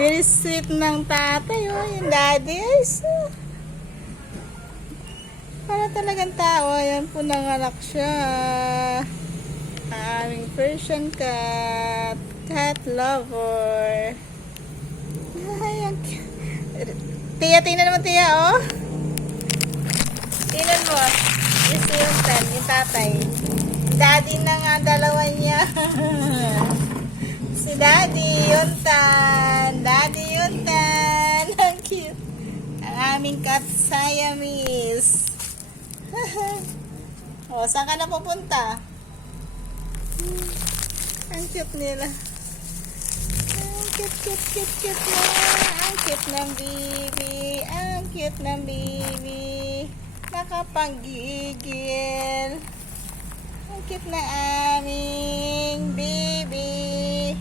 Very sweet ng tatay, oh. Yung daddy, ay para talagang tao. Ayan po, nanganak siya. Aming Persian cat. Cat lover. Ay, ang Tia, tingnan mo, Tia, oh. Tingnan mo. Yes, yung tatay. Daddy na nga, dalawa niya. Si Daddy, Yuntan. Daddy, Yuntan. Ang cute. Ang aming cat Siamese. O, saan ka na pupunta? Ang cute nila. Ang cute na. Ang cute ng baby. Ang cute ng baby. Nakapanggigil. Ang cute na aming baby.